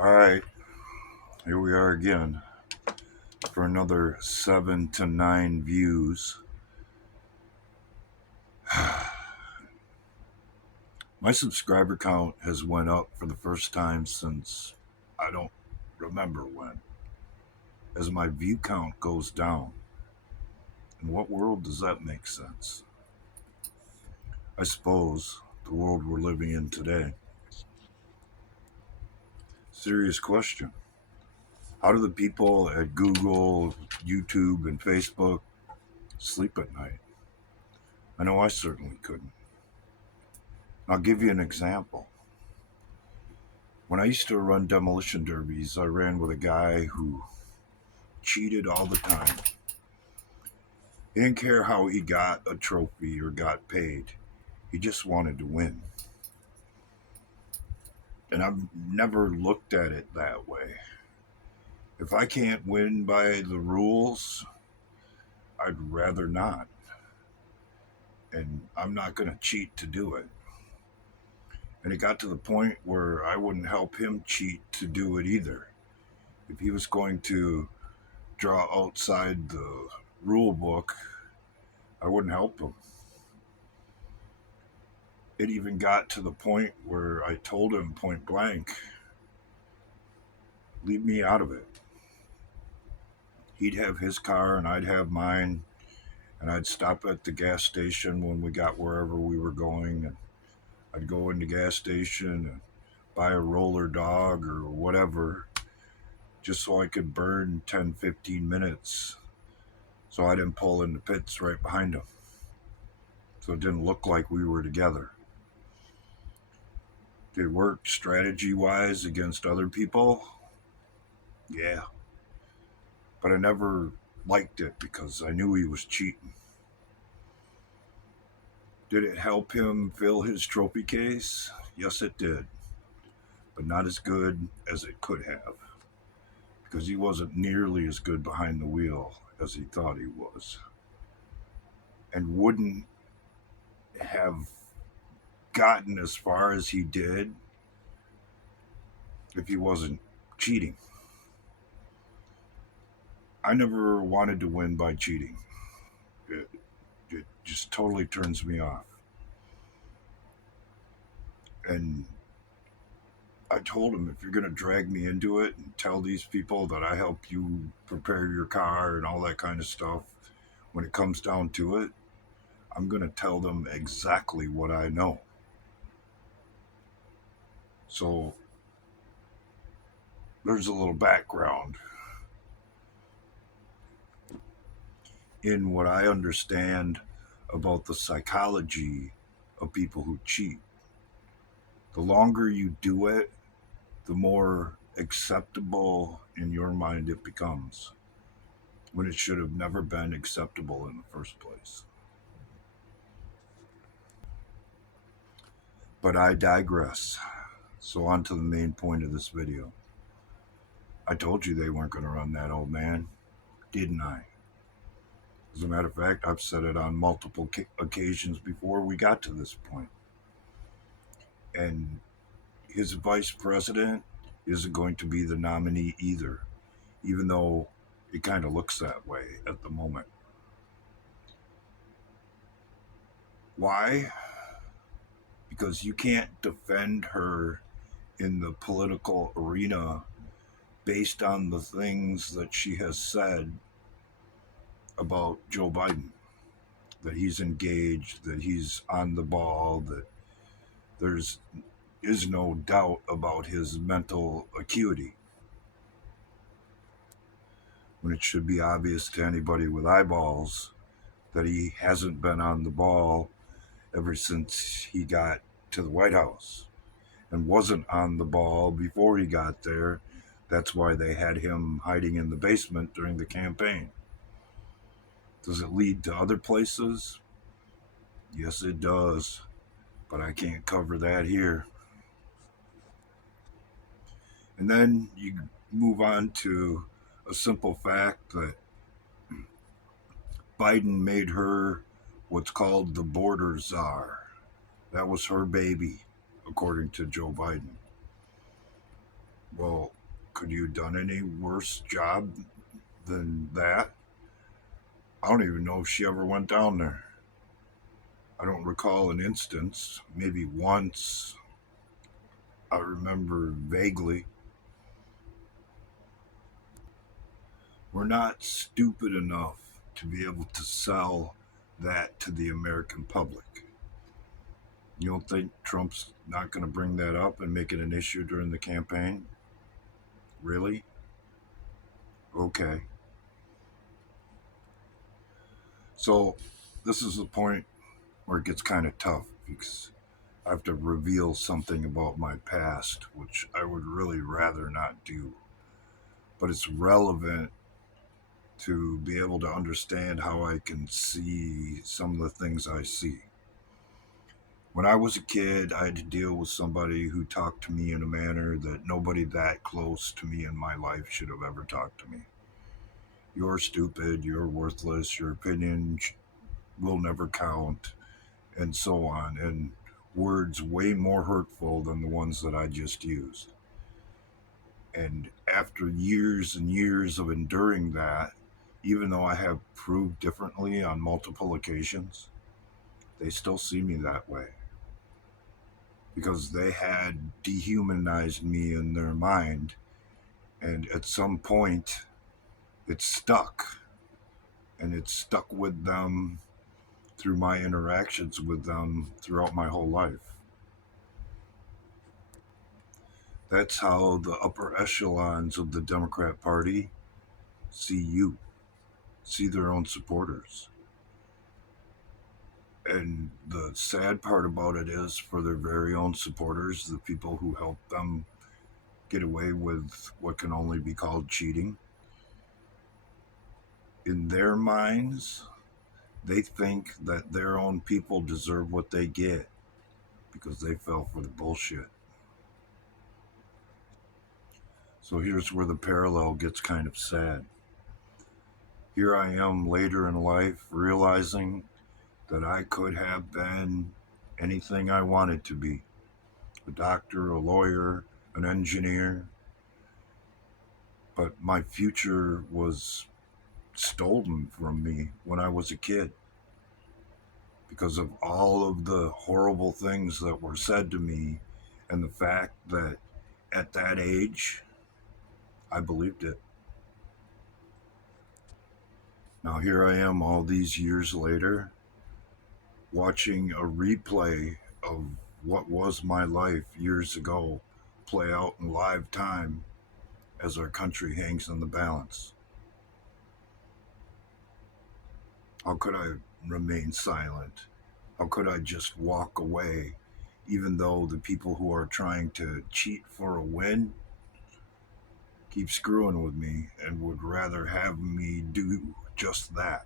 All right, here we are again for another 7 to 9 views. My subscriber count has went up for the first time since I don't remember when. As my view count goes down, in what world does that make sense? I suppose the world we're living in today. Serious question. How do the people at Google, YouTube, and Facebook sleep at night? I know I certainly couldn't. I'll give you an example. When I used to run demolition derbies, I ran with a guy who cheated all the time. He didn't care how he got a trophy or got paid. He just wanted to win. And I've never looked at it that way. If I can't win by the rules, I'd rather not. And I'm not going to cheat to do it. And it got to the point where I wouldn't help him cheat to do it either. If he was going to draw outside the rule book, I wouldn't help him. It even got to the point where I told him point blank, leave me out of it. He'd have his car and I'd have mine, and I'd stop at the gas station when we got wherever we were going, and I'd go in the gas station and buy a roller dog or whatever just so I could burn 10, 15 minutes so I didn't pull in the pits right behind him. So it didn't look like we were together. Did it work strategy wise against other people? Yeah. But I never liked it because I knew he was cheating. Did it help him fill his trophy case? Yes, it did, but not as good as it could have because he wasn't nearly as good behind the wheel as he thought he was and wouldn't have gotten as far as he did if he wasn't cheating. I never wanted to win by cheating. It, it just totally turns me off. And I told him, if you're going to drag me into it and tell these people that I help you prepare your car and all that kind of stuff, when it comes down to it, I'm going to tell them exactly what I know. So there's a little background in what I understand about the psychology of people who cheat. The longer you do it, the more acceptable in your mind it becomes, when it should have never been acceptable in the first place. But I digress. So, on to the main point of this video. I told you they weren't going to run that old man, didn't I? As a matter of fact, I've said it on multiple occasions before we got to this point. And his vice president isn't going to be the nominee either, even though it kind of looks that way at the moment. Why? Because you can't defend her in the political arena based on the things that she has said about Joe Biden, that he's engaged, that he's on the ball, that there's is no doubt about his mental acuity, when it should be obvious to anybody with eyeballs that he hasn't been on the ball ever since he got to the White House and wasn't on the ball before he got there. That's why they had him hiding in the basement during the campaign. Does it lead to other places? Yes, it does, but I can't cover that here. And then you move on to a simple fact that Biden made her what's called the border czar. That was her baby, according to Joe Biden. Well, could you have done any worse job than that? I don't even know if she ever went down there. I don't recall an instance. Maybe once. I remember vaguely. We're not stupid enough to be able to sell that to the American public. You don't think Trump's not going to bring that up and make it an issue during the campaign? Really? Okay. So, this is the point where it gets kind of tough because I have to reveal something about my past, which I would really rather not do. But it's relevant to be able to understand how I can see some of the things I see. When I was a kid, I had to deal with somebody who talked to me in a manner that nobody that close to me in my life should have ever talked to me. You're stupid, you're worthless, your opinion will never count, and so on. And words way more hurtful than the ones that I just used. And after years and years of enduring that, even though I have proved differently on multiple occasions, they still see me that way because they had dehumanized me in their mind. And at some point, it stuck. And it stuck with them through my interactions with them throughout my whole life. That's how the upper echelons of the Democrat Party see you, see their own supporters. And the sad part about it is for their very own supporters, the people who help them get away with what can only be called cheating, in their minds, they think that their own people deserve what they get because they fell for the bullshit. So here's where the parallel gets kind of sad. Here I am later in life realizing that I could have been anything I wanted to be: a doctor, a lawyer, an engineer. But my future was stolen from me when I was a kid because of all of the horrible things that were said to me and the fact that at that age, I believed it. Now, here I am all these years later, watching a replay of what was my life years ago play out in live time as our country hangs in the balance. How could I remain silent? How could I just walk away, even though the people who are trying to cheat for a win keep screwing with me and would rather have me do just that?